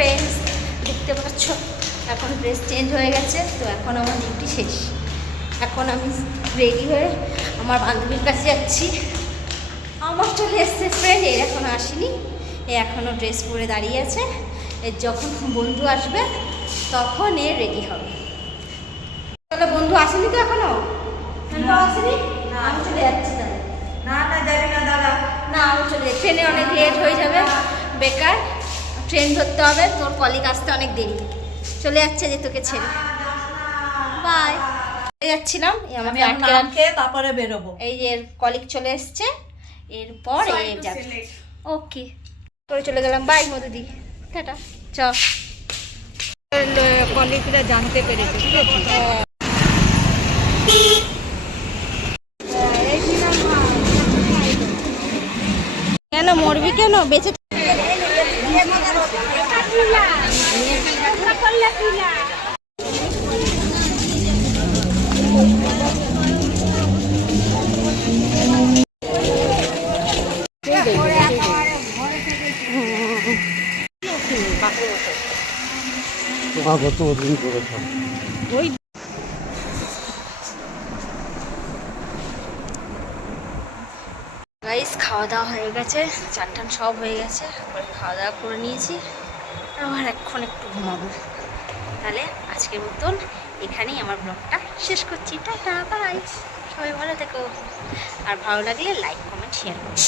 Friends, দেখতে পাচ্ছ এখন ড্রেস চেঞ্জ হয়ে গেছে। তো এখন আমার ডিউটি শেষ, এখন আমি রেডি হয়ে আমার বান্ধবীর কাছে যাচ্ছি। আমার চলে এসছে ফ্রেন্ড, এর এখনও আসেনি, এ এখনও ড্রেস পরে দাঁড়িয়ে আছে। এর যখন বন্ধু আসবে তখন এ রেডি হবে। তাহলে বন্ধু আসেনি তো এখনো? আসেনি, আমি চলে যাচ্ছি তাহলে। না না যাবি না দাদা। না আমি চলে যাই, ট্রেনে অনেক লেট হয়ে যাবে, বেকার ট্রেন ধরতে হবে, তোর কলিগ আসতে অনেক দেরি, চলে যাচ্ছে যে তোকে ছেড়ে। বাই। যাচ্ছিলাম আমাকে আটকে, তারপরে বেরোবো। এই যে কলিগ চলে এসছে, এরপর এ যাবে। ওকে করে চলে গেলাম, বাই মধুদি, টাটা। চ কলিগরা জানতে পেরেছে, ঠিক আছে। কেন মরবি কেন, বেঁচে গাইস খাওয়া দাওয়া হয়ে গেছে, চান টান সব হয়ে গেছে, তারপরে খাওয়া দাওয়া করে নিয়েছি, আবার এখন একটু ঘুমাবো। তাহলে আজকের মতন এখানেই আমার ব্লগটা শেষ করছি, টাটা বাই। সবাই ভালো থেকো, আর ভালো লাগলে লাইক কমেন্ট শেয়ার করো।